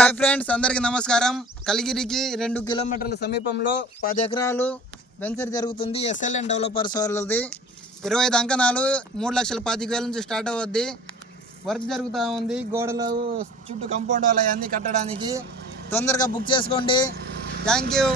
Hi friends అందరికీ నమస్కారం. కలిగిరికి రెండు కిలోమీటర్ల సమీపంలో పది ఎకరాలు వెంచర్ జరుగుతుంది. ఎస్ఎల్ఎన్ డెవలపర్స్ వాళ్ళది. ఇరవై ఐదు అంకణాలు మూడు లక్షల పాతిక వేల నుంచి స్టార్ట్ అవుద్ది. వర్క్ జరుగుతూ ఉంది. గోడలు చుట్టూ కంపౌండ్ వాళ్ళు అవన్నీ కట్టడానికి. తొందరగా బుక్ చేసుకోండి. Thank you